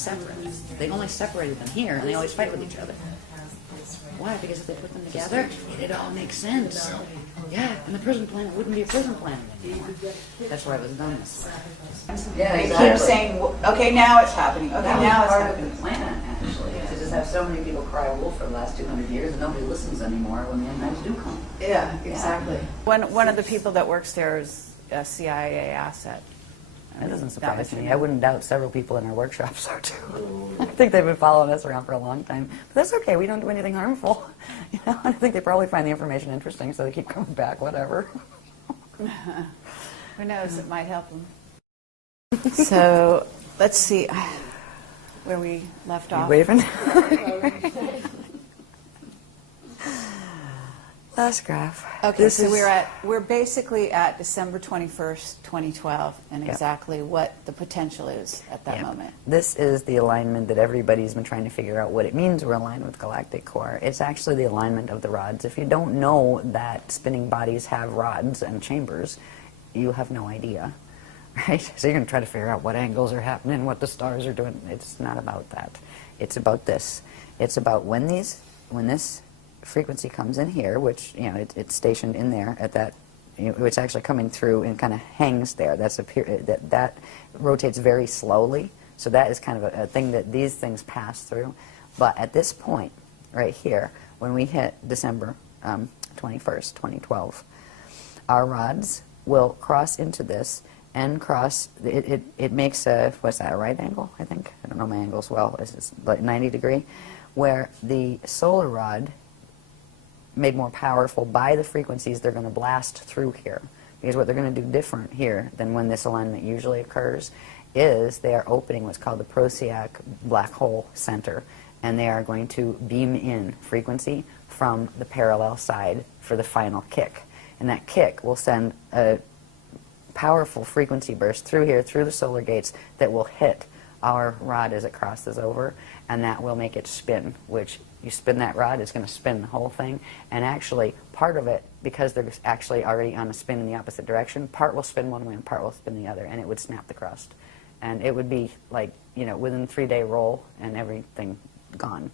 separate. They only separated them here, and they always fight with each other. Why? Because if they put them together, it all makes sense. Yeah, and the prison planet wouldn't be a prison planet anymore. That's why it was done this way. Yeah, They exactly. keep saying, okay, now it's happening. Okay, now it's part happening. of the plan, actually, to just have so many people cry wolf for the last 200 years and nobody listens anymore when the end times do come. Yeah, exactly. One of the people that works there is a CIA asset. That doesn't That surprise much me. you I know. wouldn't doubt several people in our workshops are too. I think they've been following us around for a long time. But that's okay. We don't do anything harmful. You know, I think they probably find the information interesting, so they keep coming back. Whatever. Who knows? It might help them. So let's see where we left off. Waving. Last graph. Okay, so we're basically at December 21st, 2012, and Yep. exactly what the potential is at that Yeah. moment. This is the alignment that everybody's been trying to figure out what it means we're aligned with galactic core. It's actually the alignment of the rods. If you don't know that spinning bodies have rods and chambers, you have no idea, right? So you're going to try to figure out what angles are happening, what the stars are doing. It's not about that. It's about this. It's about when this frequency comes in here, which, you know, it's stationed in there at that, you know, it's actually coming through and kind of hangs there. That's a that rotates very slowly. So that is kind of a thing that these things pass through. But at this point, right here, when we hit December 21st, 2012, our rods will cross into this and cross, it makes a, what's that, a right angle, I think? I don't know my angles well. It's like 90 degree, where the solar rod, made more powerful by the frequencies they're going to blast through here. Because what they're going to do different here than when this alignment usually occurs is they are opening what's called the Procyon black hole center, and they are going to beam in frequency from the parallel side for the final kick. And that kick will send a powerful frequency burst through here, through the solar gates, that will hit our rod as it crosses over, and that will make it spin, which you spin that rod, it's going to spin the whole thing. And actually, part of it, because they're actually already on a spin in the opposite direction, part will spin one way and part will spin the other, and it would snap the crust. And it would be like, you know, within 3-day roll and everything gone.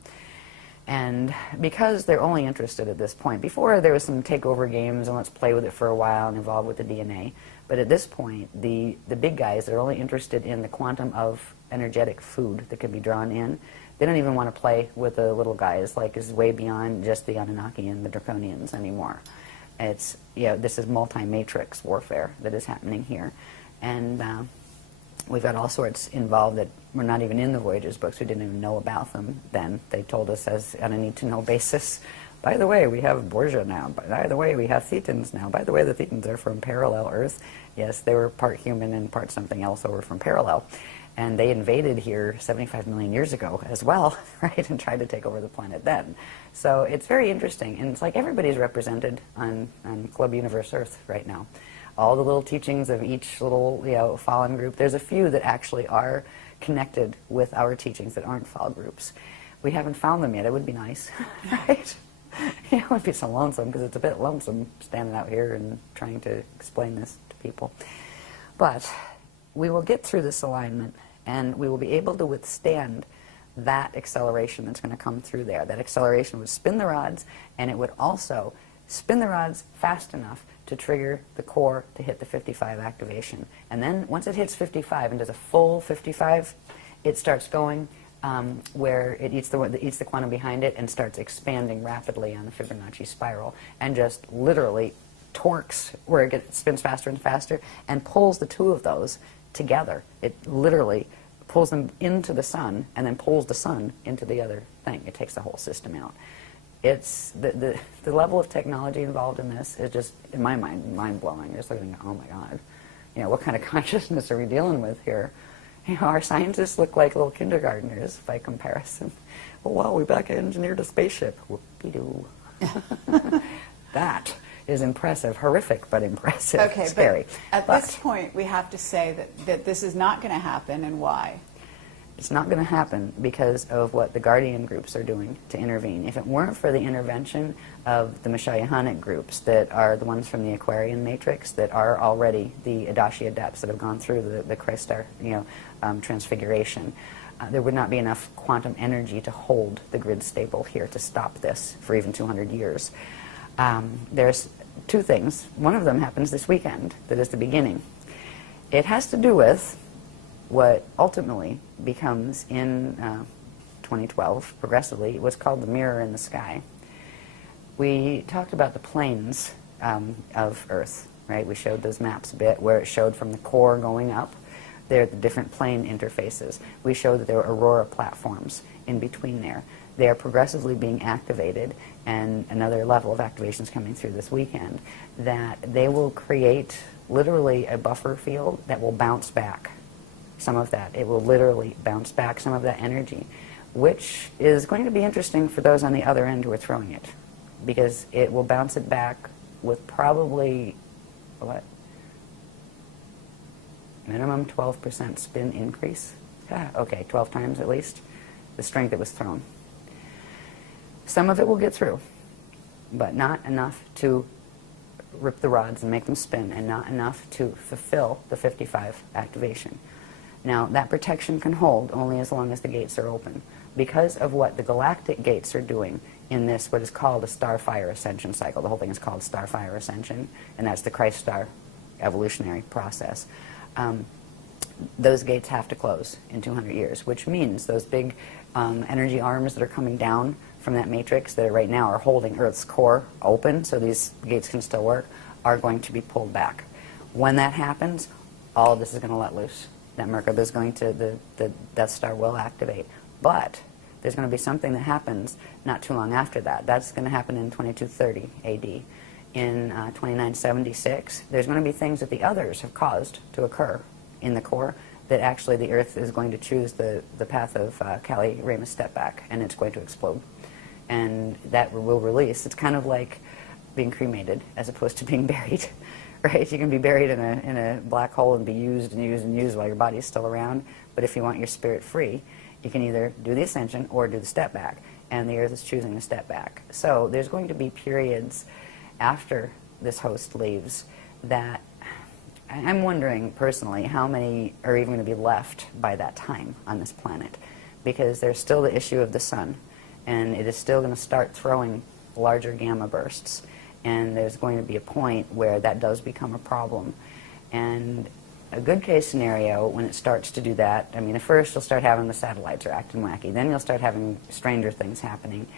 And because they're only interested at this point, before there was some takeover games and let's play with it for a while and evolve with the DNA, but at this point, the big guys, they're only interested in the quantum of energetic food that can be drawn in. They don't even want to play with the little guys, like is way beyond just the Anunnaki and the Draconians anymore. It's, you know, this is multi-matrix warfare that is happening here. And we've got all sorts involved that we're not even in the Voyagers books. We didn't even know about them then. They told us as on a need-to-know basis, by the way, we have Borgia now. By the way, we have Thetans now. By the way, the Thetans are from parallel Earth. Yes, they were part human and part something else over from parallel. And they invaded here 75 million years ago as well, right, and tried to take over the planet then. So it's very interesting, and it's like everybody's represented on Club Universe Earth right now. All the little teachings of each little, you know, fallen group. There's a few that actually are connected with our teachings that aren't fall groups. We haven't found them yet. It would be nice, right? You know, it would be so lonesome, because it's a bit lonesome standing out here and trying to explain this to people. But we will get through this alignment, and we will be able to withstand that acceleration that's going to come through there. That acceleration would spin the rods, and it would also spin the rods fast enough to trigger the core to hit the 55 activation. And then once it hits 55 and does a full 55, it starts going where it eats the quantum behind it and starts expanding rapidly on the Fibonacci spiral, and just literally torques where it spins faster and faster and pulls the two of those together. It literally pulls them into the sun and then pulls the sun into the other thing. It takes the whole system out. It's the level of technology involved in this is just, in my mind, mind-blowing. Just looking at, oh my God, you know, what kind of consciousness are we dealing with here? You know, our scientists look like little kindergartners by comparison. Well, wow, we back engineered a spaceship. Whoopie-doo. That is impressive, horrific, but impressive. Okay, scary. But at this point, we have to say that this is not going to happen, and why? It's not going to happen because of what the Guardian groups are doing to intervene. If it weren't for the intervention of the Messiahonic groups that are the ones from the Aquarian matrix that are already the Adashi Adepts that have gone through the Christar, you know, transfiguration, there would not be enough quantum energy to hold the grid stable here to stop this for even 200 years. There's two things. One of them happens this weekend that is the beginning. It has to do with what ultimately becomes in 2012, progressively, what's called the mirror in the sky. We talked about the planes of Earth, right? We showed those maps a bit where it showed from the core going up. There are the different plane interfaces. We showed that there were aurora platforms in between there. They are progressively being activated, and another level of activation is coming through this weekend, that they will create literally a buffer field that will bounce back some of that. It will literally bounce back some of that energy, which is going to be interesting for those on the other end who are throwing it, because it will bounce it back with probably, what, minimum 12% spin increase. Okay, 12 times at least the strength it was thrown. Some of it will get through, but not enough to rip the rods and make them spin, and not enough to fulfill the 55 activation. Now, that protection can hold only as long as the gates are open. Because of what the galactic gates are doing in this, what is called a star-fire ascension cycle. The whole thing is called star-fire ascension, and that's the Christ star evolutionary process. Those gates have to close in 200 years, which means those big energy arms that are coming down from that matrix that right now are holding Earth's core open so these gates can still work, are going to be pulled back. When that happens, all of this is going to let loose. That Merkaba is going to, the Death Star will activate. But there's going to be something that happens not too long after that. That's going to happen in 2230 AD. In 2976, there's going to be things that the others have caused to occur in the core that actually the Earth is going to choose the path of Kali-Ramus step back, and it's going to explode. And that will release. It's kind of like being cremated as opposed to being buried, right? You can be buried in a black hole and be used and used and used while your body's still around, but if you want your spirit free, you can either do the ascension or do the step back, and the Earth is choosing the step back. So there's going to be periods after this host leaves that I'm wondering personally how many are even going to be left by that time on this planet, because there's still the issue of the sun, and it is still going to start throwing larger gamma bursts, and there's going to be a point where that does become a problem. And a good case scenario, when it starts to do that, I mean, at first you'll start having the satellites are acting wacky, then you'll start having stranger things happening.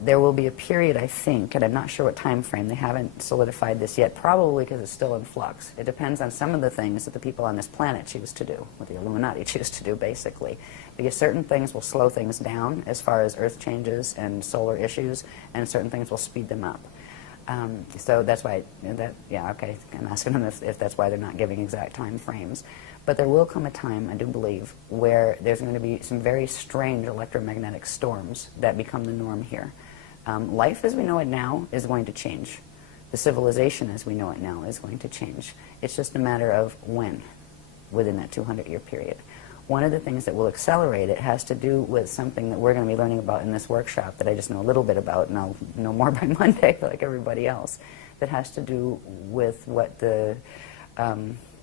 There will be a period, I think, and I'm not sure what time frame, they haven't solidified this yet, probably because it's still in flux. It depends on some of the things that the people on this planet choose to do, what the Illuminati choose to do, basically. Because certain things will slow things down as far as Earth changes and solar issues, and certain things will speed them up. So that's why, yeah, okay, I'm asking them if that's why they're not giving exact time frames. But there will come a time, I do believe, where there's going to be some very strange electromagnetic storms that become the norm here. Life as we know it now is going to change. The civilization as we know it now is going to change. It's just a matter of when within that 200-year period. One of the things that will accelerate it has to do with something that we're going to be learning about in this workshop that I just know a little bit about, and I'll know more by Monday like everybody else, that has to do with what the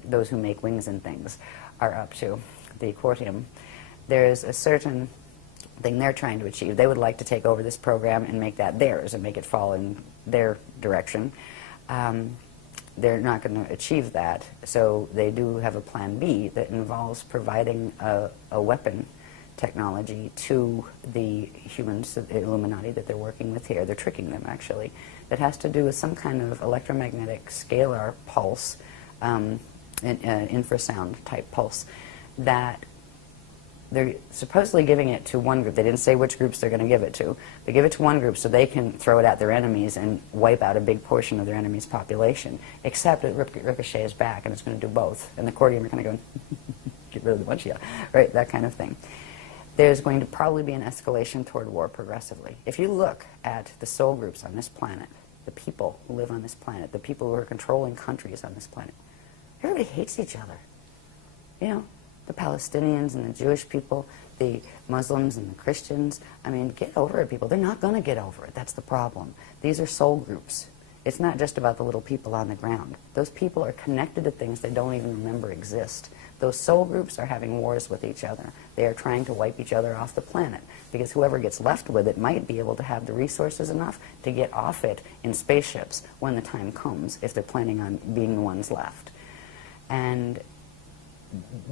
those who make wings and things are up to, the Quartium. There's a certain thing they're trying to achieve. They would like to take over this program and make that theirs and make it fall in their direction. They're not going to achieve that, so they do have a plan B that involves providing a weapon technology to the humans, the Illuminati that they're working with here. They're tricking them, actually. That has to do with some kind of electromagnetic scalar pulse, infrasound type pulse, that they're supposedly giving it to one group. They didn't say which groups they're going to give it to. They give it to one group so they can throw it at their enemies and wipe out a big portion of their enemy's population, except it ricochets back, and it's going to do both. And the Quartium are kind of going, get rid of the bunch of you, right, that kind of thing. There's going to probably be an escalation toward war progressively. If you look at the soul groups on this planet, the people who live on this planet, the people who are controlling countries on this planet, everybody hates each other. You know, the Palestinians and the Jewish people, the Muslims and the Christians. I mean, get over it, people. They're not going to get over it. That's the problem. These are soul groups. it's not just about the little people on the ground. Those people are connected to things they don't even remember exist. Those soul groups are having wars with each other. They are trying to wipe each other off the planet, because whoever gets left with it might be able to have the resources enough to get off it in spaceships when the time comes, if they're planning on being the ones left. And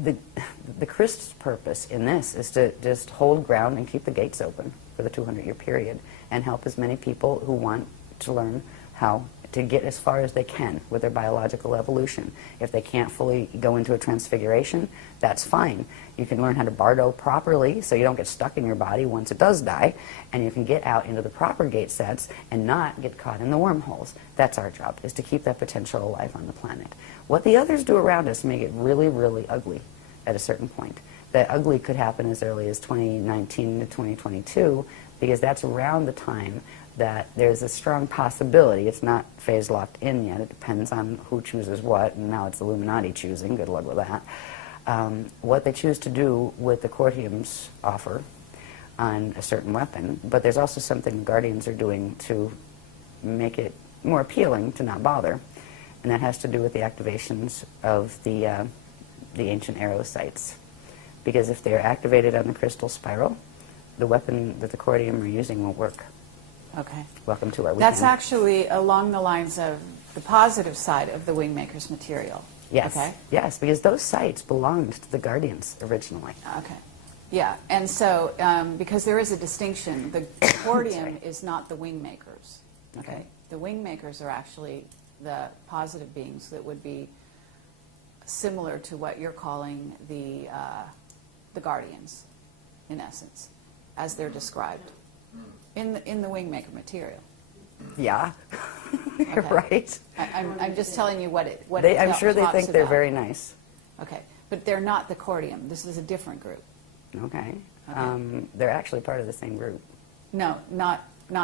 the Christ's purpose in this is to just hold ground and keep the gates open for the 200-year period and help as many people who want to learn how to get as far as they can with their biological evolution. If they can't fully go into a transfiguration, that's fine. You can learn how to bardo properly so you don't get stuck in your body once it does die, and you can get out into the proper gate sets and not get caught in the wormholes. That's our job, is to keep that potential alive on the planet. What the others do around us make it really, really ugly at a certain point. That ugly could happen as early as 2019 to 2022, because that's around the time that there's a strong possibility, it's not phase locked in yet, it depends on who chooses what, and now it's Illuminati choosing, good luck with that, what they choose to do with the Cortium's offer on a certain weapon. But there's also something the Guardians are doing to make it more appealing to not bother, and that has to do with the activations of the ancient arrow sites. Because if they're activated on the crystal spiral, the weapon that the Cortium are using won't work. Okay. Welcome to our weekend. That's actually along the lines of the positive side of the Wingmaker's material. Yes. Okay. Yes, because those sites belonged to the Guardians originally. Okay. Yeah, and so because there is a distinction, the Cortium is not the Wingmakers. Okay. The Wingmakers are actually the positive beings that would be similar to what you're calling the Guardians, in essence, as they're described in the Wingmaker material. Yeah. Okay. Right. I'm just telling you what it I'm sure they think they're about. very nice. Okay, but they're not the Cortium. This is a different group. Okay. Okay. They're actually part of the same group. No, not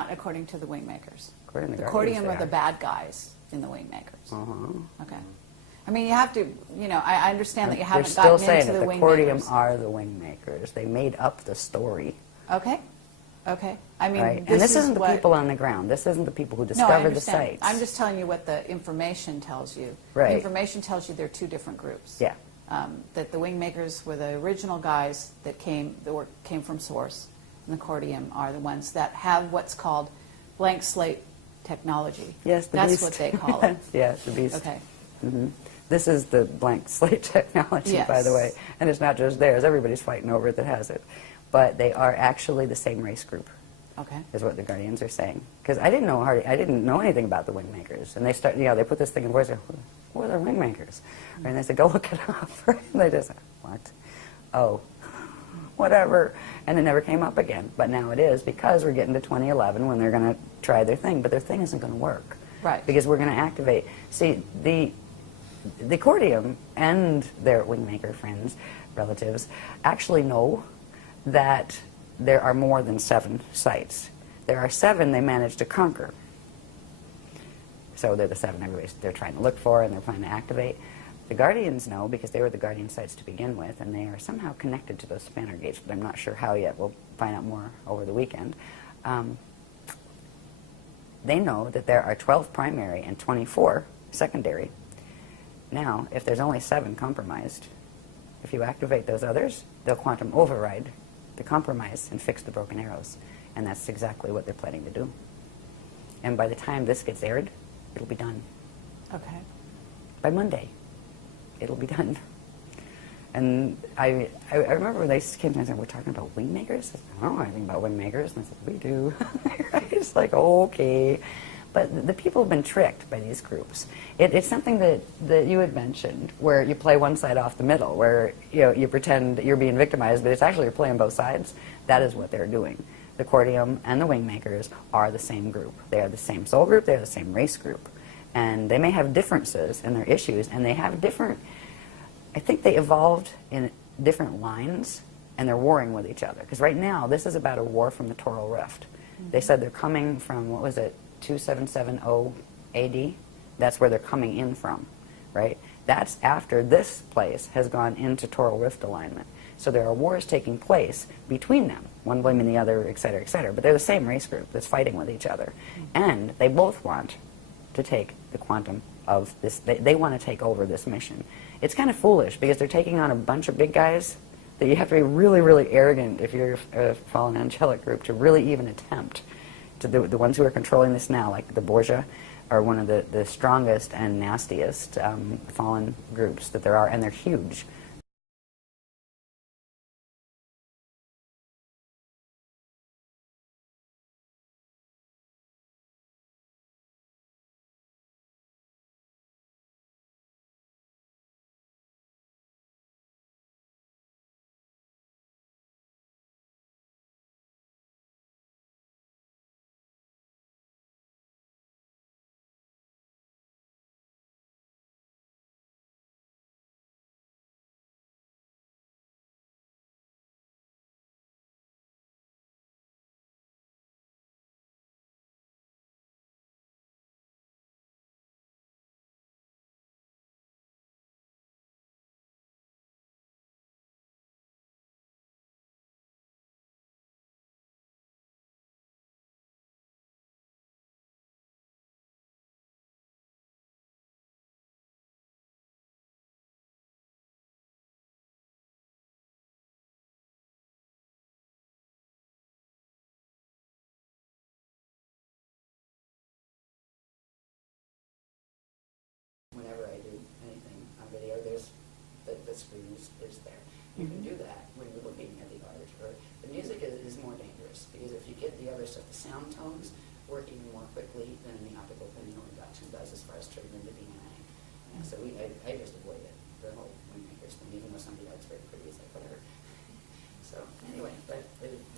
according to the Wingmakers. According to The Guardians, Cortium they are the are. bad guys in the Wingmakers. Uh-huh. Okay. I mean, you have to, I understand that you They're haven't still gotten saying into that the the Wingmakers. Cortium are the Wingmakers. They made up the story. Okay. Okay. I mean, Right? And this isn't the what, people on the ground. This isn't the people who No, I discovered the understand. sites. I'm just telling you what the information tells you. Right. The information tells you they're two different groups. Yeah. That the Wingmakers were the original guys that came from Source, and the Cortium are the ones that have what's called blank slate technology. Yes, the That's beast. what they call it. Yeah, the beast. Okay. Hmm. This is the blank slate technology, by the Yes. way. And it's not just theirs. Everybody's fighting over it that has it. But they are actually the same race group, Okay. is what the Guardians are saying. Because I didn't know anything about the Wingmakers. And they put this thing in words, who are the Wingmakers? And they said, go look it up. And they just said, what? Oh, whatever. And it never came up again. But now it is, because we're getting to 2011 when they're going to try their thing. But their thing isn't going to work. Right. Because we're going to activate. See, the Cortium and their Wingmaker friends, relatives, actually know that there are more than 7 sites. There are 7 they managed to conquer. So they're the 7 they're trying to look for and they're planning to activate. The Guardians know, because they were the Guardian sites to begin with, and they are somehow connected to those spanner gates, but I'm not sure how yet. We'll find out more over the weekend. They know that there are 12 primary and 24 secondary. Now, if there's only 7 compromised, if you activate those others, they'll quantum override the compromise and fix the broken arrows. And that's exactly what they're planning to do. And by the time this gets aired, it'll be done. Okay. By Monday, it'll be done. And I remember when they came to me and said, we're talking about Wingmakers? I said, I don't know anything about Wingmakers. And I said, we do. It's like, okay. But the people have been tricked by these groups. It's something that you had mentioned, where you play one side off the middle, where you pretend you're being victimized, but it's actually you're playing both sides. That is what they're doing. The Cortium and the Wingmakers are the same group. They are the same soul group. They are the same race group. And they may have differences in their issues, and they have different... I think they evolved in different lines, and they're warring with each other. Because right now, this is about a war from the Toral Rift. They said they're coming from, what was it, 2770 AD? That's where they're coming in from, right? That's after this place has gone into Toral Rift alignment. So there are wars taking place between them, one blaming the other, et cetera, but they're the same race group that's fighting with each other. And they both want to take the quantum of this. They want to take over this mission. It's kind of foolish because they're taking on a bunch of big guys that you have to be really, really arrogant if you're a fallen angelic group to really even attempt. To the ones who are controlling this now, like the Borgia, are one of the strongest and nastiest fallen groups that there are, and they're huge. Whenever I do anything on video, there's the screen is there. You can do that when you're looking at the art. Or the music is more dangerous because if you get the other stuff, the sound tones work even more quickly than the optical pinhole reduction does as far as triggering the DNA. And so I just avoid it, the whole Wingmakers thing, even though somebody else very pretty, it's like whatever. So anyway, but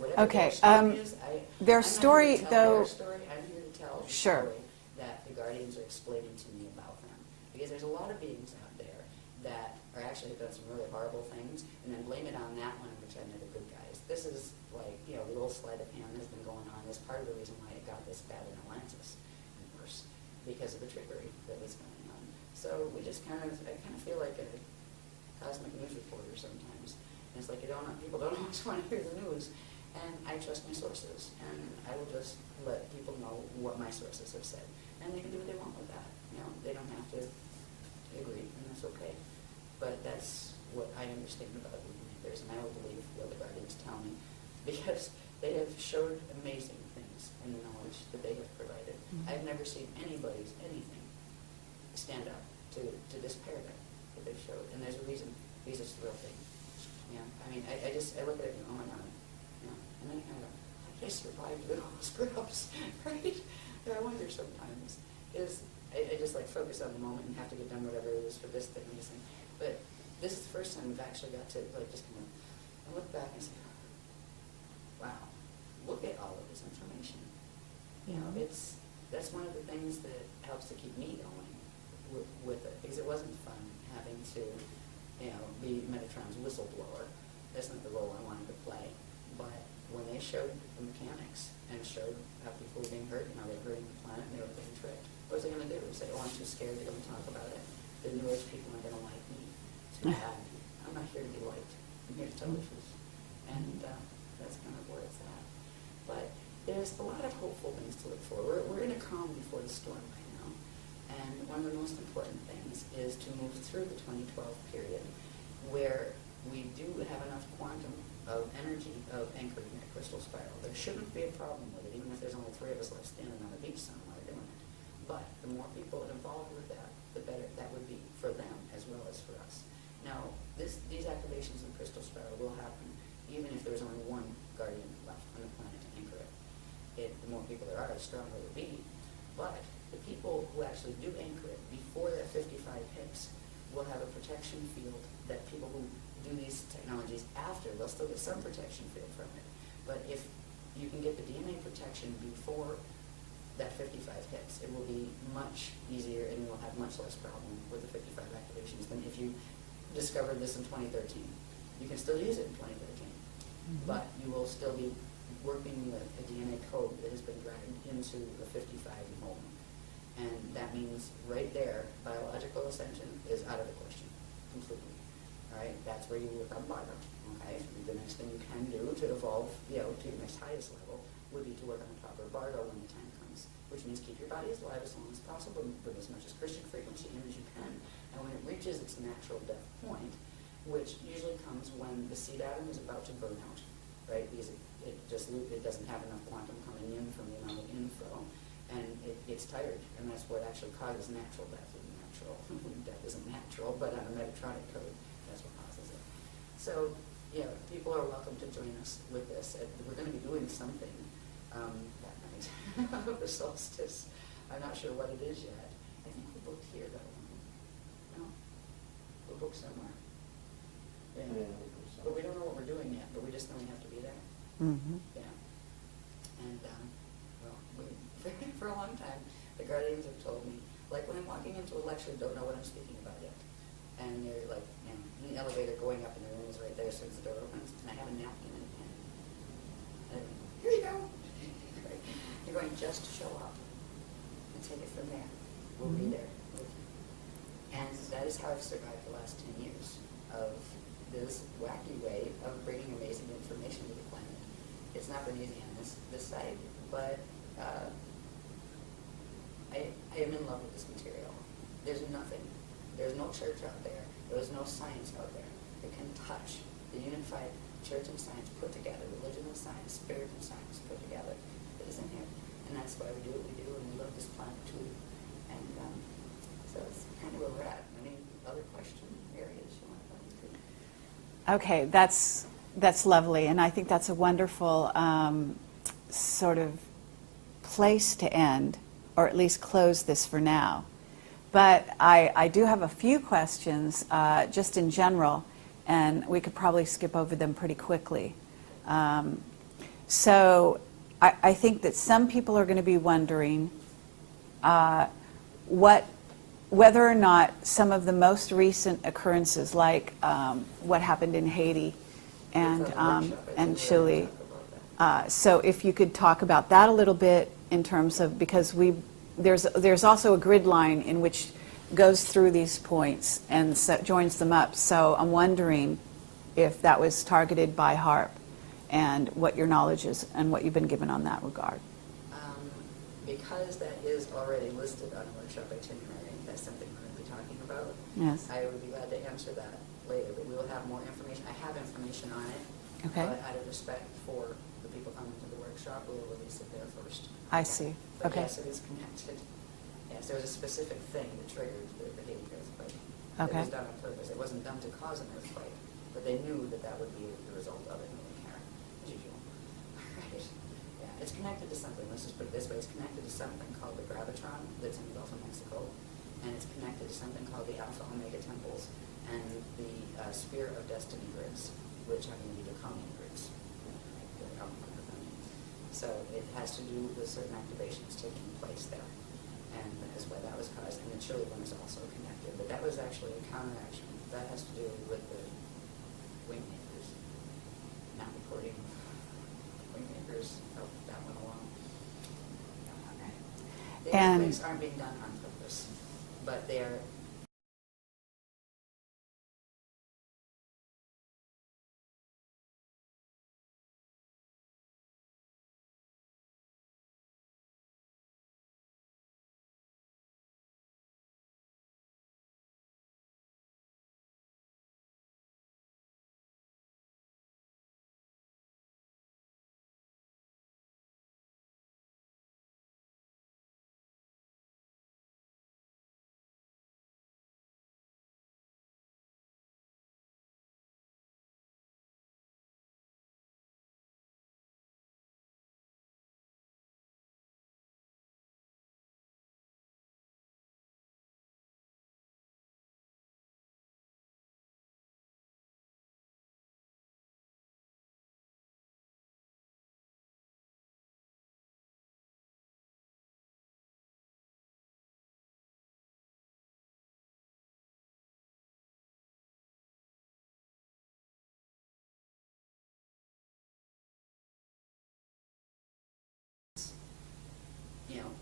whatever Okay, their story is, their I'm not story, here to tell though. their story, I'm here to tell the Sure. story that the Guardians are explaining to me about them. Because there's a lot of beings out there that are actually have done some really horrible things and then blame it on that one and pretend they're the good guys. This is like, the little sleight of hand has been going on. Is part of the reason why it got this bad in Atlantis and worse, because of the trickery that was going on. So we just I kind of feel like a cosmic news reporter sometimes. And it's like people don't always want to hear the news. And I trust my sources, and I will just let people know what my sources have said. And they can do what they want with that. They don't have to agree, and that's okay. But that's what I understand about Wingmakers, and I will believe what the Guardians tell me, because they have showed amazing things in the knowledge that they have provided. I've never seen anybody's anything stand up to this paradigm that they've showed, and there's a reason. These are the real thing. I look at it and oh my God, and then I kind of go, how did I survive those screw-ups, right? I wonder sometimes. I just focus on the moment and have to get done whatever it is for this thing and this thing. But this is the first time we've actually got to just kind of look back and say, wow, look at all of this information. That's one of the things that helps to keep me going with it, because it wasn't fun having to be Metatron's whistleblower. That's not the role I wanted to play. But when they showed the mechanics and showed how people were being hurt and how they were hurting the planet and they were being tricked, what was I going to do? Say, oh, I'm too scared to go and talk about it. The New Age people aren't going to like me. Too bad. I'm not here to be liked. I'm here to tell the truth. And that's kind of where it's at. But there's a lot of hopeful things to look for. We're in a calm before the storm right now. And one of the most important things is to move through the 2012 period where we do have enough quantum of energy of anchoring that crystal spiral. There shouldn't be a problem with it, even if there's only 3 of us left standing on the beach somewhere doing it. But the more people involved with that, the better that would be for them as well as for us. Now, these activations in crystal spiral will happen even if there's only one guardian left on the planet to anchor it. The more people there are, the stronger it will be. But the people who actually do anchor it before that 55 hits will have a protection field that people who do these technologies after, they'll still get some protection field from it. But if you can get the DNA protection before that 55 hits, it will be much easier and you'll have much less problem with the 55 activations than if you discovered this in 2013. You can still use it in 2013, but you will still be working with a DNA code that has been dragged into the 55 moment. And that means right there, biological ascension is out of the question, completely. All right, that's where you work on bardo. Okay, the next thing you can do to evolve, to your next highest level would be to work on the proper bardo when the time comes, which means keep your body as alive as long as possible with as much as Christian frequency in as you can. And when it reaches its natural death point, which usually comes when the seed atom is about to burn out, right? Because it doesn't have enough quantum coming in from the amount of info, and it gets tired, and that's what actually causes natural death. Natural death isn't natural, but on a Metatronic code, that's what causes it. So, yeah, people are welcome to join us with this. We're going to be doing something that night of the solstice. I'm not sure what it is yet. I think we're booked here, though. No? We're booked somewhere. Yeah. But we don't know what we're doing yet, but we just know we have to be there. Mm-hmm. Yeah. And, well, for a long time, the guardians have told me, like when I'm walking into a lecture, don't know what I'm speaking about yet. And they're like, in the elevator going up, and the room is right there as soon as the door opens, and I have a napkin and a pen. And I'm like, here you go. You're going, just show up and take it from there. We'll be there with you. And that is how I've survived the last 10 years of this wacky way of bringing amazing information to the planet. It's not been easy on this side, but I am in love with this material. There's nothing. There's no church out there. There's no science out there that can touch the unified church and science put together, religion and science, spirit and science put together. It is in here. And that's why we do what we do, and we love this planet too. And so it's kind of where we're at. Any other question areas you want to go into? Okay, that's lovely, and I think that's a wonderful sort of place to end, or at least close this for now. But I do have a few questions just in general, and we could probably skip over them pretty quickly. So I think that some people are going to be wondering whether or not some of the most recent occurrences, like what happened in Haiti and Chile, so if you could talk about that a little bit in terms of, because there's also a grid line in which goes through these points and joins them up. So I'm wondering if that was targeted by HARP and what your knowledge is and what you've been given on that regard. Because that is already listed on a workshop itinerary, that's something we're going to be talking about. Yes. I would be glad to answer that later, but we will have more information. I have information on it, Okay. but out of respect for the people coming to the workshop, we will release it there first. I see. But Okay. yes, it is connected. Yes, there was a specific thing that triggered the Haiti earthquake. Okay. It was done on purpose. It wasn't done to cause an earthquake, but they knew that that would be the result of it, and they didn't care, as usual. Right? Yeah, it's connected to something. Let's just put it this way. It's connected to something called the gravitron that's in the Gulf of Mexico, and it's connected to something called the Alpha Omega temples and the Sphere of Destiny grids, which happen to be the common grids. So it has to do with certain activations taking place there, and that's why that was caused. And the Chile one is also connected, but that was actually a counteraction. That has to do with the wingmakers, not reporting wingmakers help that one along. The And earthquakes aren't being done on purpose, but they are.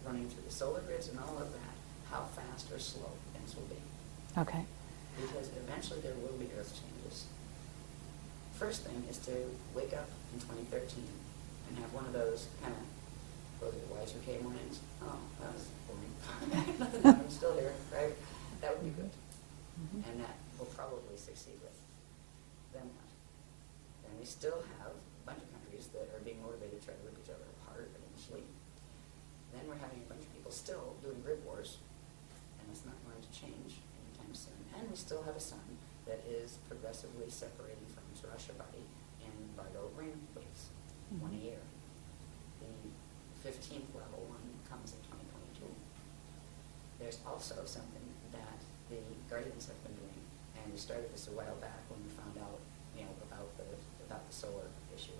Running through the solar grids and all of that, how fast or slow things will be. okay. Because eventually there will be earth changes. First thing is to wake up in 2013 and have one of those kind of Y2K mornings oh, that was boring. Nothing happened, I'm still here, right? That would be good. And that will probably succeed with. Then what? Then we still have a bunch of countries that are being motivated to try to rip each other apart eventually. Then we're having a bunch of people still doing grid wars, and it's not going to change anytime soon. And we still have a sun that is progressively separating from its Russia body in Virgo rain waves, one a year. The 15th level one comes in 2022. There's also something that the Guardians have been doing, and we started this a while back when we found out, about the solar issue.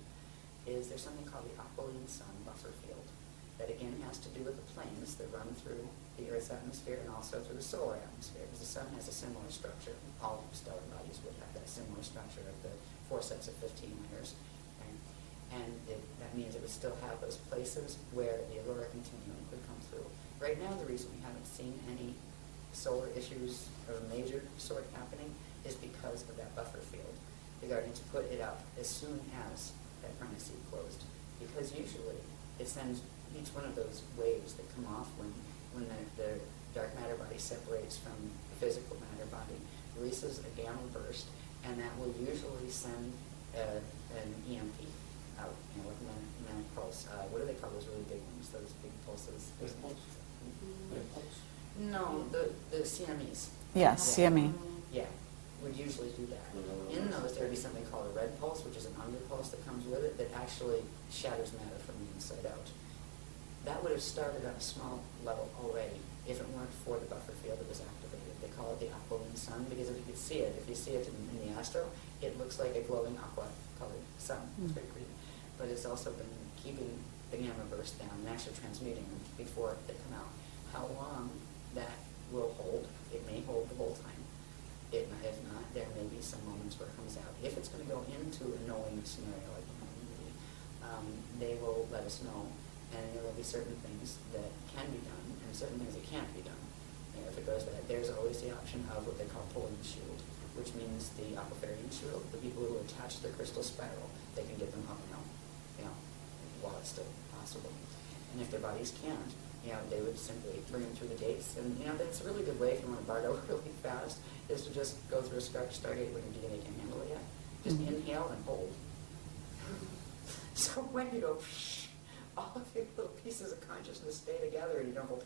Is there's something called the aquiline sun buffer field that again has to do with the planes that run through the Earth's atmosphere and also through the solar atmosphere, because the sun has a similar structure. All stellar bodies would have that similar structure of the 4 sets of 15 layers. And that means it would still have those places where the aurora continuum could come through. Right now, the reason we haven't seen any solar issues of a major sort happening is because of that buffer field. The Guardians put it up as soon as that furnace closed, because usually it sends each one of those waves that come off when the dark matter body separates from the physical matter body, releases a gamma burst, and that will usually send an EMP out, like a manic pulse. What do they call those really big ones? Those big pulses? No, the CMEs. Yeah, CME. Yeah, would usually do that. In those, there would be something called a red pulse, which is an underpulse that comes with it that actually shatters matter from the inside out. That would have started at a small level already if it weren't for the buffer field that was activated. They call it the aquiline sun because if you could see it, if you see it in the astro, it looks like a glowing aqua-colored sun. It's very pretty. But it's also been keeping the gamma burst down and actually transmuting them before they come out. How long that will hold, it may hold the whole time. If not, there may be some moments where it comes out. If it's going to go into a knowing scenario like the movie, they will let us know, and there will be certain things that can be done and certain things that can't be done. If it goes that, there's always the option of what they call pulling the shield, which means the aquafarian shield, the people who attach the crystal spiral, they can get them up and out, while it's still possible. And if their bodies can't, they would simply bring them through the gates. And, that's a really good way if you want to bardo really fast, is to just go through a Stargate when your DNA can handle it yet. Just inhale and hold. So when you go, all of your little pieces of consciousness stay together and you don't go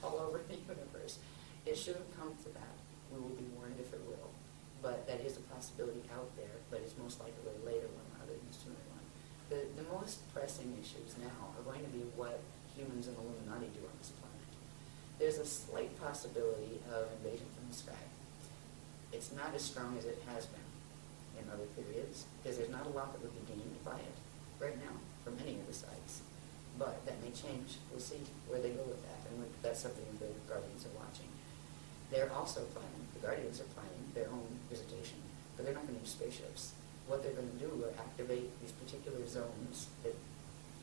all over the universe. It shouldn't come to that. We will be warned if it will. But that is a possibility out there, but it's most likely a later one rather than a sooner one. The most pressing issues now are going to be what humans and Illuminati do on this planet. There's a slight possibility of invasion from the sky. It's not as strong as it has been in other periods, because there's not a lot that would be gained by it right now from any of the sides. But that may change. We'll see where they go with that, and that's something the Guardians are watching. They're also planning, the Guardians are planning their own visitation, but they're not going to use spaceships. What they're going to do are activate these particular zones that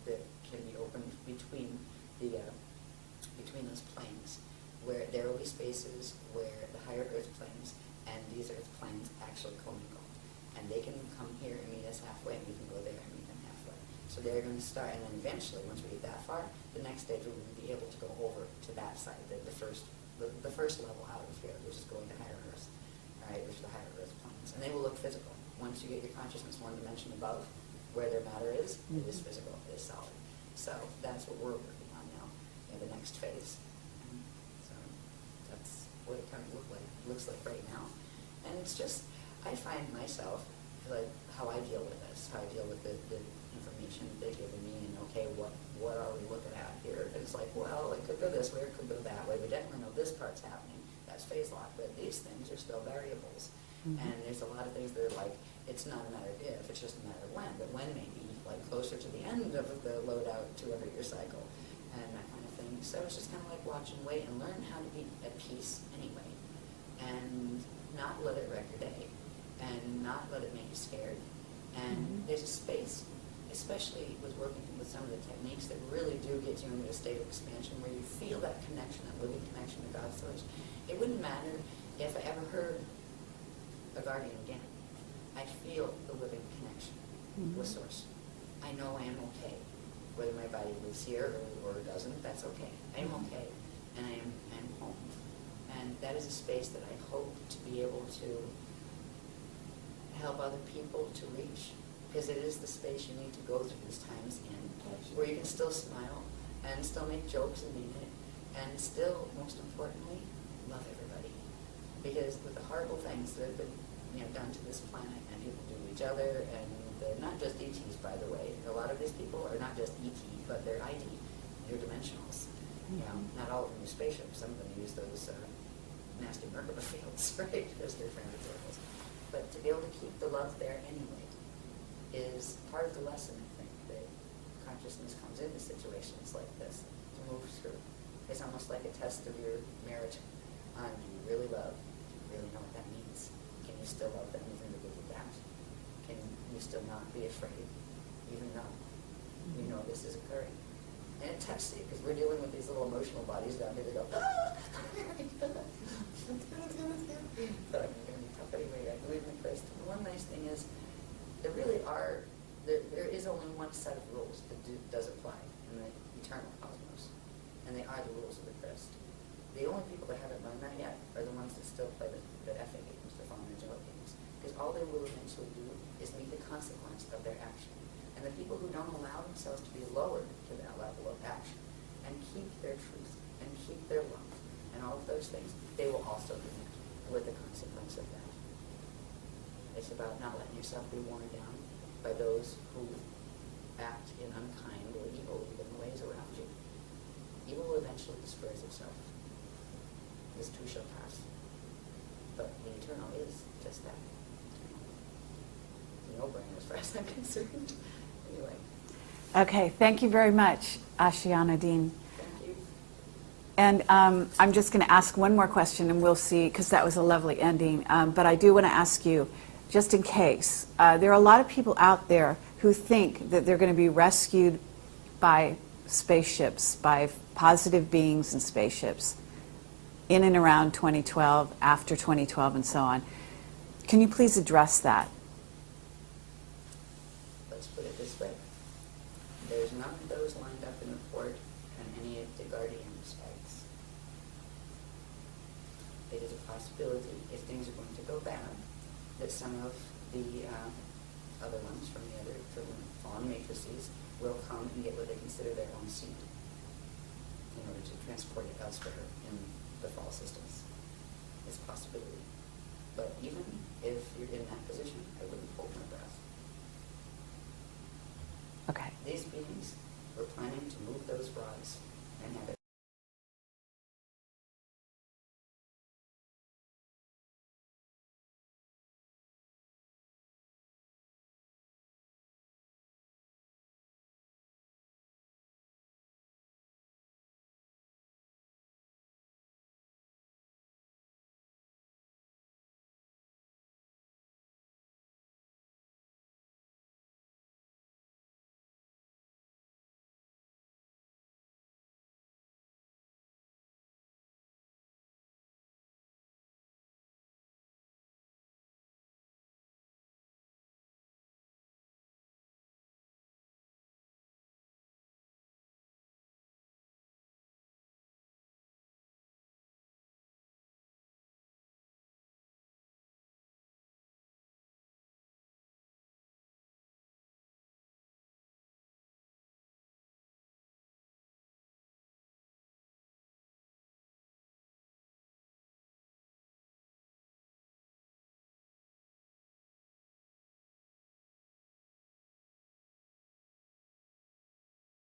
can be opened between those planes, where there will be spaces where the higher Earth planes and these Earth planes actually commingle. And they can come here and meet us halfway, and we can go there and meet them halfway. So they're going to start, and then eventually, once we get that far, the next stage we will be able to go over to that side, the first level out of here, which is going to higher Earth, all right, which is the higher Earth planes. And they will look physical. Once you get your consciousness one dimension above where their matter is, it is physical, it is solid. So that's what we're working on now, the next phase. And so that's what it kind of looks like right now. And it's just, I find myself, like, how I deal with this, how I deal with the information that they're giving me, and okay, what are we looking at here? And it's like, well, it could go this way, or it could go that way. We definitely know this part's happening. That's phase lock, but these things are still variables. And there's a lot of things that are like, it's not a matter of if, it's just a matter of when. But when may be like closer to the end of the loadout 200-year cycle and that kind of thing. So it's just kind of like watch and wait and learn how to be at peace anyway, and not let it wreck your day, and not let it make you scared. And there's a space, especially with working with some of the techniques that really do get you into a state of expansion where you feel that connection, that living connection to God's source. It wouldn't matter if I ever heard a guardian again. I feel the living connection with source. I know I am okay. Whether my body lives here or doesn't, that's okay. I am okay, and I'm home. And that is a space that I hope to be able to help other people to reach, because it is the space you need to go through these times in, where you can still smile and still make jokes and mean it, and still, most importantly, love everybody. Because with the horrible things that have been done to this planet and people do to each other, and they're not just ETs, by the way. A lot of these people are not just ET, but they're ID, interdimensionals. Not all of them use spaceships. Some of them use those nasty Merkaba fields, right? Because they're friendly vehicles. But to be able to keep the love there anyway is part of the lesson, I think, that consciousness comes into situations like this to move through. It's almost like a test of your merit. Do you really love? Do you really know what that means? Can you still love them even because of that? Can you still not be afraid, even though you know this is occurring? And it tests you, because we're dealing with these little emotional bodies down here that go, ah! But I'm going to be tough anyway. I believe in Christ. And one nice thing is, there is only one set of rules that does apply in the eternal cosmos, and they are the rules of the Christ. The only people that haven't learned that yet are the ones that still play the FA games, the fallen angelic games, because all they will eventually do is meet the consequence of their action. And the people who don't allow themselves to be lowered to that level of action and keep their truth and keep their love and all of those things, they will also be met with the consequence of that. It's about not letting yourself be worn down by those who act in unkind or evil even ways around you. Evil eventually destroys itself. This too shall pass. But the eternal is just that. It's a no-brainer as far as I'm concerned. Anyway. Okay, thank you very much, Ashiana Dean. Thank you. And I'm just going to ask one more question, and we'll see, because that was a lovely ending. But I do want to ask you, just in case, there are a lot of people out there who think that they're going to be rescued by spaceships, by positive beings and spaceships, in and around 2012, after 2012, and so on. Can you please address that? Let's put it this way. There's none of those lined up in the port on any of the Guardian sites. It is a possibility, if things are going to go bad, that some of the other ones from the fallen matrices will come and get what they consider their own seed in order to transport it elsewhere in the fall systems. It's a possibility. But even if you're in that position, I wouldn't hold my breath. Okay. These beings were planning to move those rods and have it.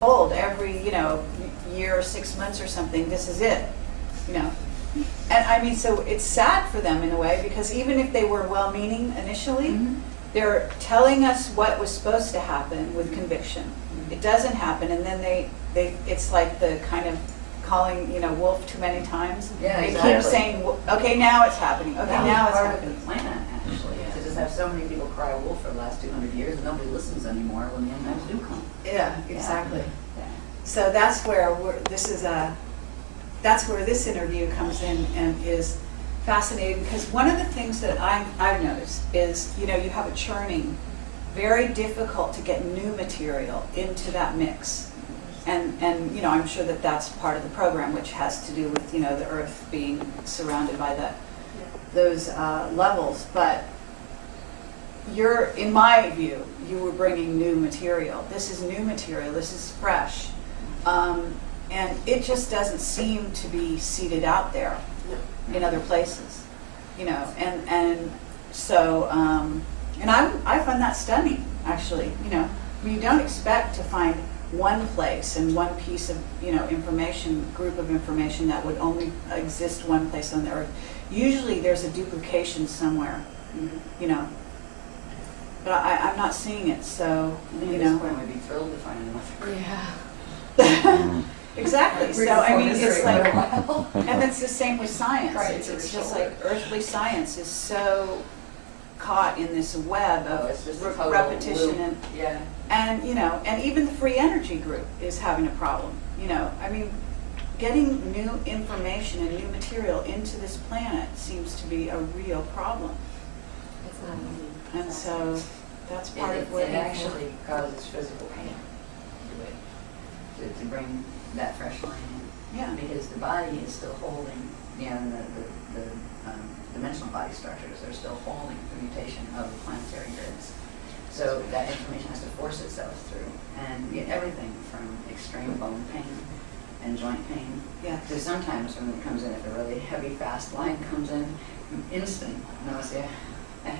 Told every, year or 6 months or something, this is it, And I mean, so it's sad for them in a way, because even if they were well-meaning initially, they're telling us what was supposed to happen with conviction. It doesn't happen, and then it's like the kind of calling, wolf too many times. Yeah, they exactly. keep saying, okay, now it's happening. Okay, now it's part happening. of the plan, actually, to just have so many people cry wolf for the last 200 years, and nobody listens anymore when the end times do come. Yeah, exactly. Yeah. So that's where that's where this interview comes in and is fascinating, because one of the things that I've noticed is, you have a churning, very difficult to get new material into that mix. and you know, I'm sure that that's part of the program, which has to do with, you know, the Earth being surrounded by those levels. But you're, in my view, you were bringing new material. This is new material. This is fresh, and it just doesn't seem to be seeded out there in other places, you know. And so, and I find that stunning, actually. You know, I mean, you don't expect to find one place and one piece of, you know, information, group of information that would only exist one place on the Earth. Usually there's a duplication somewhere, you know. But I'm not seeing it, so, you know. We'd be thrilled to find another. Yeah. Exactly. So, I mean, it's like, and it's the same with science. Right, It's just like earthly science is so caught in this web of it's just a total repetition loop. and, Yeah. and, you know, and even the free energy group is having a problem, you know. I mean, getting new information and new material into this planet seems to be a real problem. It's not easy. And so that's part of what it actually causes physical pain to bring that fresh line in. Yeah. Because the body is still holding, you know, the dimensional body structures are still holding the mutation of the planetary grids. So that information has to force itself through. And you get everything from extreme bone pain and joint pain. Yeah. So sometimes when it comes in, if a really heavy, fast line comes in, instant nausea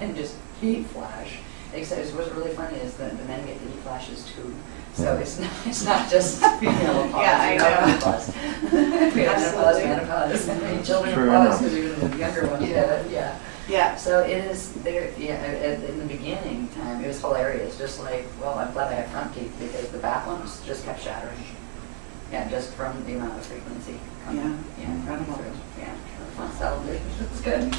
and just heat flash. Except what's really funny is that the men get the heat flashes too. So it's not just female menopause. Yeah, I know. Menopause. We have menopause. I mean, children True menopause enough. because even the younger ones get it. Yeah. Yeah. So it is there. Yeah. In the beginning time, it was hilarious. Just like, well, I'm glad I have front teeth because the back ones just kept shattering. Yeah, just from the amount of frequency coming. Yeah. Incredible. Through. Yeah. Fun celebration. It's good.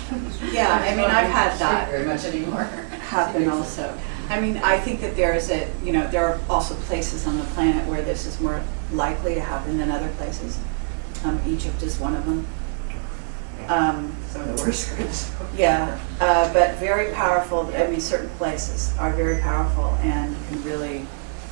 Yeah, I mean, I've had that very much anymore. happen also. I mean, I think that there is a, you know, there are also places on the planet where this is more likely to happen than other places. Egypt is one of them. Some of the worst grids. Yeah, but very powerful. I mean, certain places are very powerful and can really,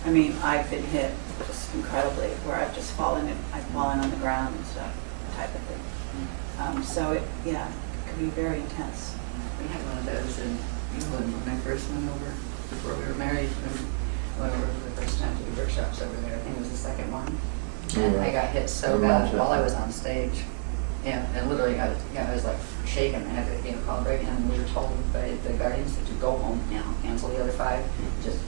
I mean, I've been hit just incredibly where I've just fallen and I've fallen on the ground and stuff, type of thing. So it, yeah, it can be very intense. We had one of those in England when I first went over, before we were married, and went over for the first time to do workshops over there. I think it was the second one. And I got hit so bad while I was on stage. Yeah, and literally I was like shaking. I had to, you know, call a break, and we were told by the guardians to go home now, cancel the other 5, just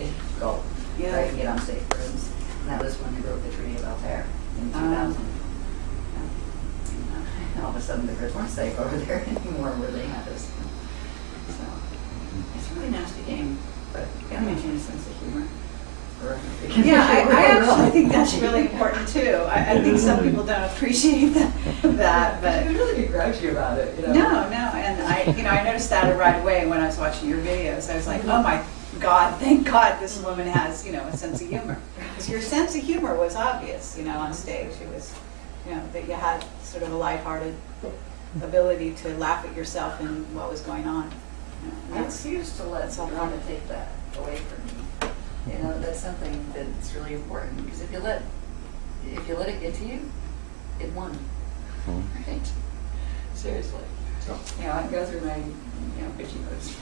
go. Yeah. Right, and get on stage for instance. And that was when they wrote the Treaty of Altair in 2000. And all of a sudden the grids weren't safe over there anymore where they had us. So it's a really nasty game, but you gotta maintain a sense of humor. Yeah, I actually think that's really important too. I think some people don't appreciate that, but You really get grouchy about it, you know? no, and I noticed that right away when I was watching your videos. I was like, oh my God, thank God this woman has, you know, a sense of humor. Because your sense of humor was obvious, you know, on stage. It was, you know, that you had sort of a lighthearted ability to laugh at yourself and what was going on. You know, I refuse to let someone take that away from me. You know, that's something that's really important, because if you let it get to you, it won. Right? Seriously. You know, I can go through my, you know, bitchy modes.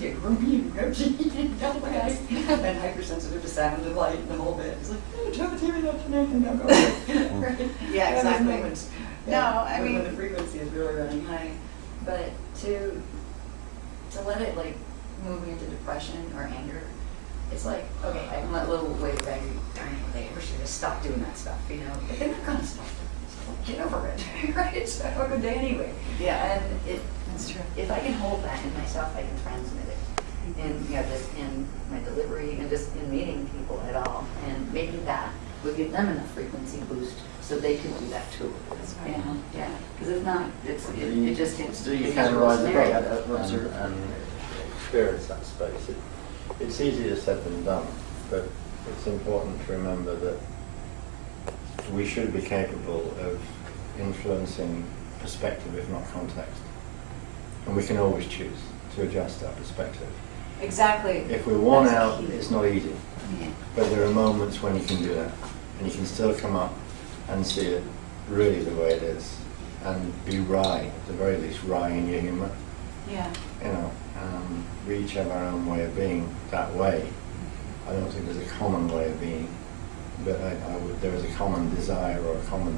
Get grumpy and grouchy and hypersensitive to sound and light and the whole bit. It's like, oh, turn the TV up tonight and don't go away. Right? Yeah, exactly. Those moments. No, I when mean- the frequency is really running high. But to let it like move me into depression or anger, it's like, okay, I can let little wave of anger, darn it, they wish they just stop doing that stuff, you know? But they're not gonna stop it. So get over it, right? It's have a good day anyway. Yeah. And That's true. if I can hold that in myself, I can transmit it. And, you know, just in my delivery and just in meeting people at all. And maybe that would give them enough frequency boost so they can do that too. That's right. Yeah, because if not, it just gets You it can gets rise scary. above and experience that space. It's easier said than done, but it's important to remember that we should be capable of influencing perspective, if not context. And we can always choose to adjust our perspective. Exactly. If we're worn That's out, key. it's not easy, Yeah. but there are moments when you can do that. and you can still come up and see it really the way it is, and be wry, at the very least, wry in your humour. Yeah. You know, we each have our own way of being that way. I don't think there's a common way of being, but there is a common desire or a common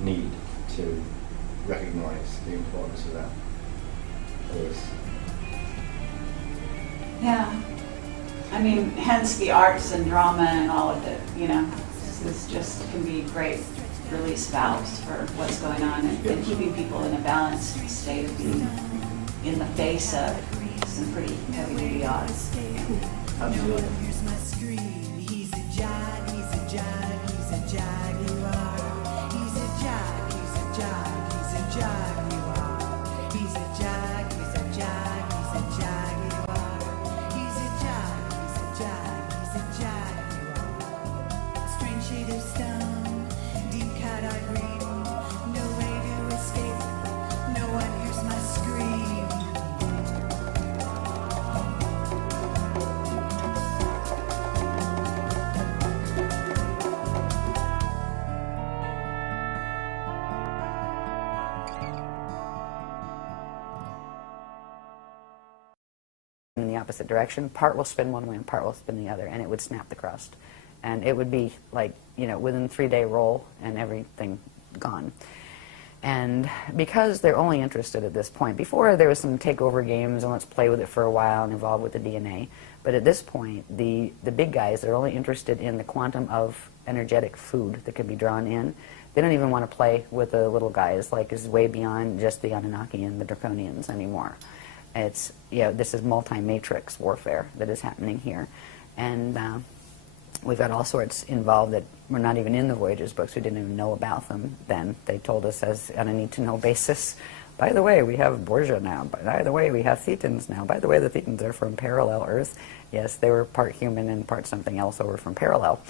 need to recognise the importance of that. Yeah. I mean, hence the arts and drama and all of it, you know. This just can be great release valves for what's going on and keeping people in a balanced state of being in the face of some pretty heavy-duty odds. Absolutely. In the opposite direction, part will spin one way and part will spin the other, and it would snap the crust. And it would be like, you know, within 3-day roll and everything gone. And because they're only interested at this point, before there was some takeover games and let's play with it for a while and evolve with the DNA, but at this point, the big guys, they're only interested in the quantum of energetic food that can be drawn in. They don't even want to play with the little guys, like is way beyond just the Anunnaki and the Draconians anymore. It's, you know, this is multi-matrix warfare that is happening here. And we've got all sorts involved that were not even in the Voyagers books. We didn't even know about them then. They told us as on a need-to-know basis, by the way, we have Borgia now. By the way, we have Thetans now. By the way, the Thetans are from parallel Earth. Yes, they were part human and part something else over from parallel.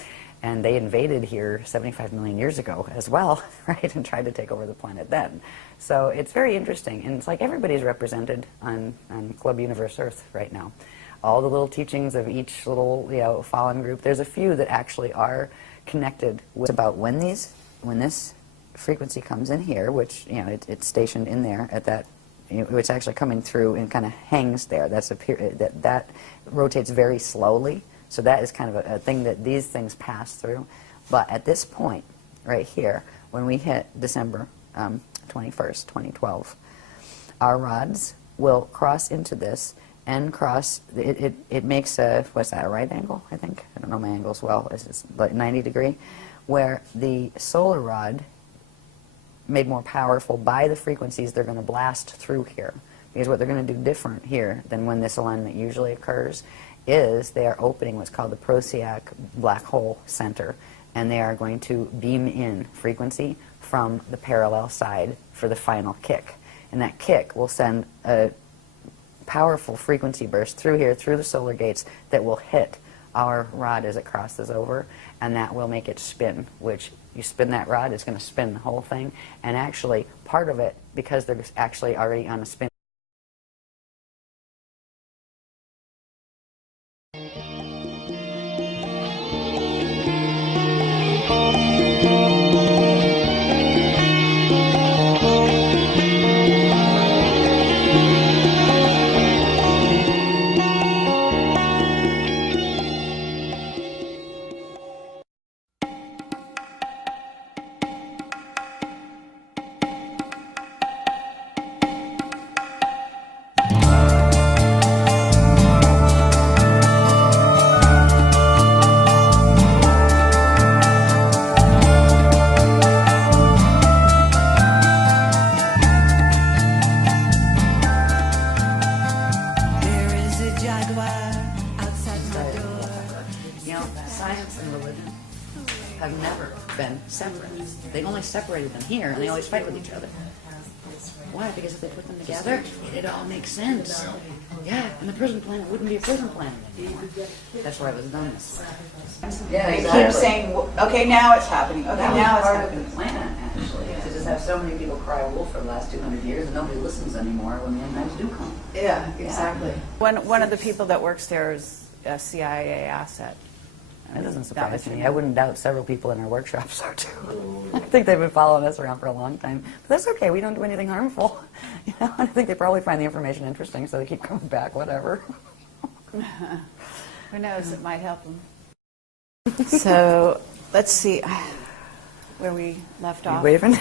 And they invaded here 75 million years ago as well, right, and tried to take over the planet then. So it's very interesting, and it's like everybody's represented on Club Universe Earth right now. All the little teachings of each little, you know, fallen group. There's a few that actually are connected with about when this frequency comes in here, which, you know, it's stationed in there at that, you know, it's actually coming through and kind of hangs there. That's a that rotates very slowly. So that is kind of a thing that these things pass through. But at this point, right here, when we hit December 21st, 2012, our rods will cross into this and cross, it makes a, what's that, a right angle, I think? I don't know my angles well. It's like 90 degree, where the solar rod, made more powerful by the frequencies, they're going to blast through here. Because what they're going to do different here than when this alignment usually occurs is they are opening what's called the Procyon black hole center, and they are going to beam in frequency from the parallel side for the final kick. And that kick will send a powerful frequency burst through here, through the solar gates, that will hit our rod as it crosses over, and that will make it spin, which you spin that rod, it's going to spin the whole thing. And actually, part of it, because they're actually already on a spin, have never been separate. They only separated them here, and they always fight with each other. Why? Because if they put them together, it all makes sense. Yeah, and the prison planet wouldn't be a prison planet anymore. That's why it was done this way. Yeah, They exactly. keep saying, okay, now it's happening. Okay, That was now it's part of the happening. plan, actually, to just have so many people cry wolf for the last 200 years, and nobody listens anymore when the end times do come. Yeah, exactly. One of the people that works there is a CIA asset. It doesn't That surprise much me. you I know. wouldn't doubt several people in our workshops are too. I think they've been following us around for a long time. But that's okay. We don't do anything harmful. You know, I think they probably find the information interesting, so they keep coming back. Whatever. Who knows? It might help them. So let's see where we left You off. waving?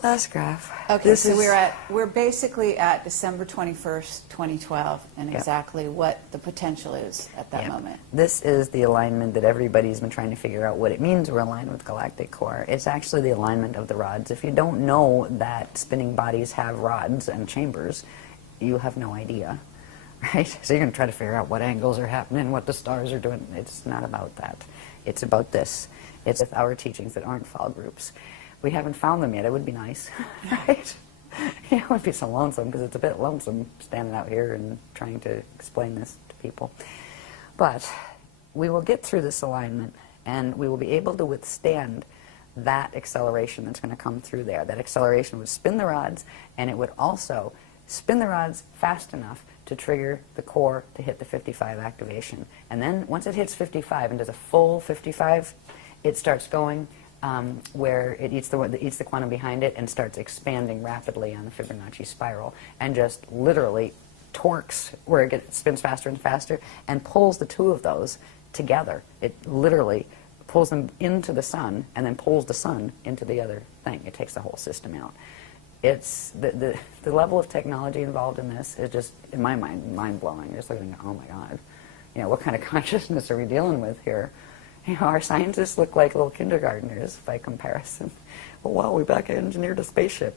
Last graph. Okay, This so is- we're basically at December 21st, 2012, and Yep. exactly what the potential is at that Yeah. moment. This is the alignment that everybody's been trying to figure out what it means we're aligned with galactic core. It's actually the alignment of the rods. If you don't know that spinning bodies have rods and chambers, you have no idea, right? So you're going to try to figure out what angles are happening, what the stars are doing. It's not about that. It's about this. It's with our teachings that aren't fall groups. We haven't found them yet. It would be nice, right? Yeah, it would be so lonesome because it's a bit lonesome standing out here and trying to explain this to people. But we will get through this alignment and we will be able to withstand that acceleration that's going to come through there. That acceleration would spin the rods, and it would also spin the rods fast enough to trigger the core to hit the 55 activation. And then once it hits 55 and does a full 55, it starts going where it eats the quantum behind it and starts expanding rapidly on the Fibonacci spiral and just literally torques where it spins faster and faster and pulls the two of those together. It literally pulls them into the sun and then pulls the sun into the other thing. It takes the whole system out. It's the level of technology involved in this is just, in my mind, mind-blowing. Just looking at, oh my God, you know, what kind of consciousness are we dealing with here? You know, our scientists look like little kindergartners by comparison. Well, wow, we back engineered a spaceship.